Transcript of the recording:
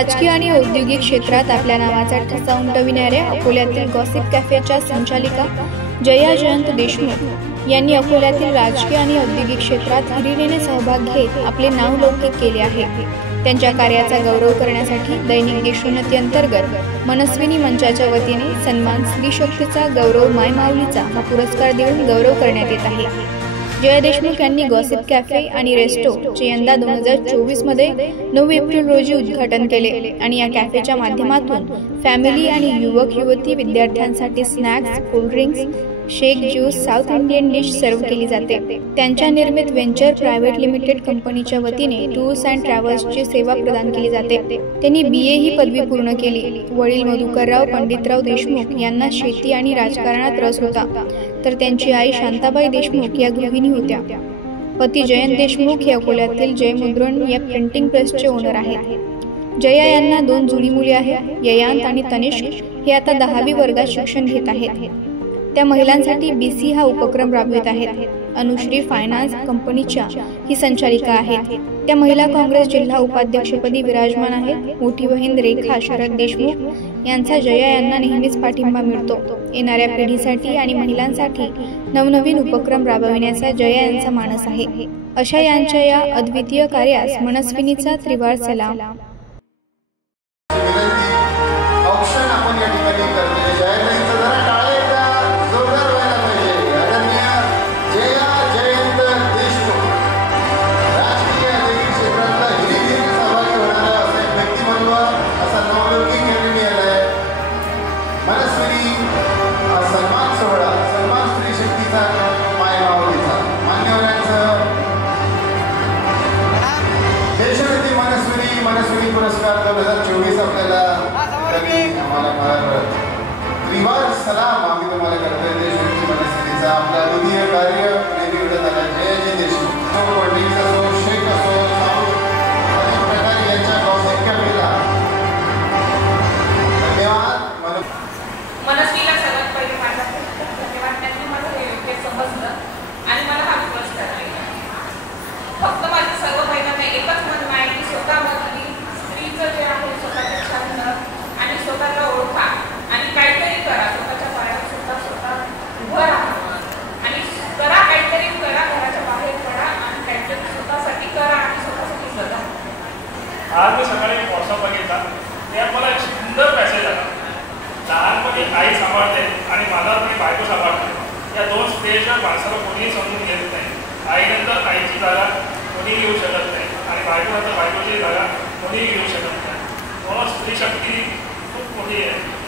राजकीय आणि औद्योगिक क्षेत्रात आपल्या नावाचा ठसा उमटविणाऱ्या अकोल्यातील गॉसिप कॅफेच्या संचालिका जया जयंत देशमुख यांनी अकोल्यातील राजकीय आणि औद्योगिक क्षेत्रात हिरिरीने सहभाग घेत आपले नाव लौकिक केले आहे। त्यांच्या कार्याचा गौरव करण्यासाठी दैनिक देशोन्नती अंतर्गत मनस्विनी मंचाच्या वतीने सन्मान स्त्री शक्तीचा गौरव माय माऊलीचा हा पुरस्कार देऊन गौरव करण्यात येत आहे। जया देशमुख यांनी गॉसिप कॅफे आणि रेस्टोचे यंदा 2024 मध्ये 9 एप्रिल रोजी उद्घाटन केले आणि या कॅफेच्या माध्यमातून फॅमिली आणि युवक युवती विद्यार्थ्यांसाठी स्नॅक्स, कोल्ड ड्रिंक्स, शेक, ज्यूस, साऊथ इंडियन डिश सर्व केली जाते। त्यांच्या निर्मित वेंचर प्रायव्हेट लिमिटेड कंपनीच्या वतीने टूर्स अँड ट्रॅव्हल्सची सेवा प्रदान केली जाते। त्यांनी BA ही पदवी पूर्ण केली। वडील मधुकरराव पंडितराव देशमुख यांना शेती आणि राजकारणात रस होता, तर त्यांची आई शांताबाई देशमुख या गृहिणी होत्या। पती जयंत देशमुख हे अकोल्यातील जय मुद्रण या प्रिंटिंग प्रेसचे ओनर आहेत। जया यांना 2 जुळी मुले आहेत। ययांत आणि तनिष्क हे आता 10वी वर्गात शिक्षण घेत आहेत। त्या महिलांसाठी BC हा उपक्रम राबवित आहेत। अनुश्री फायनान्स कंपनीच्या ही संचालिका आहेत। त्या महिला काँग्रेस जिल्हा उपाध्यक्षपदी विराजमान आहेत। मोठी बहीण रेखा शरद देशमुख यांचा जया यांना नेहमीच पाठिंबा मिळतो। येणाऱ्या पिढीसाठी आणि महिलांसाठी नवनवीन उपक्रम राबविण्याचा जया यांचा मानस आहे। अशा यांच्या या अद्वितीय कार्यास मनस्विनीचा त्रिवार सलाम। मनस्विनी पुरस्कार 2024 आपल्याला आम्हाला त्रिवार सलाम आम्ही तुम्हाला करतोय। देशभक्ती मनस्विनीचा आपला अद्वितीय कार्य नेहमी झाला। जय जय देशमुख असो, शेख असो, अशा प्रकारे यांच्या गॉसिप कॅफेला धन्यवाद। मनस्विनीला सगळ्यात पहिले माझा धन्यवाद। त्यांनी मला हे योग्य समजलं आणि मला हा पुरस्कार दिला। फक्त माझी सर्व महिलांना एकच म्हणणं आहे की स्वतःमधली स्त्रीचं जे आहे स्वतःचे छंद आणि स्वतःला ओळखा आणि काहीतरी करा। स्वतःच्या पायावर स्वतः उभं राहा आणि करा, काहीतरी करा, घराच्या बाहेर पडा आणि काहीतरी स्वतःसाठी करा आणि स्वतःसाठी जगा। आज मी सकाळी एक व्हॉट्सअप बघितला, त्यात मला एक सुंदर मेसेज आला। लहानपणी आई सांभाळते आणि माझ्यापणी बायको सांभाळते। या 2 स्टेजवर माणसाला कोणीही समजून घेत नाही। आईनंतर आईची जागा कोणीही घेऊ शकत नाही आणि बायकोनंतर बायकोची जागा कोणीही घेऊ शकत नाही। म्हणून स्त्री शक्ती खूप मोठी आहे।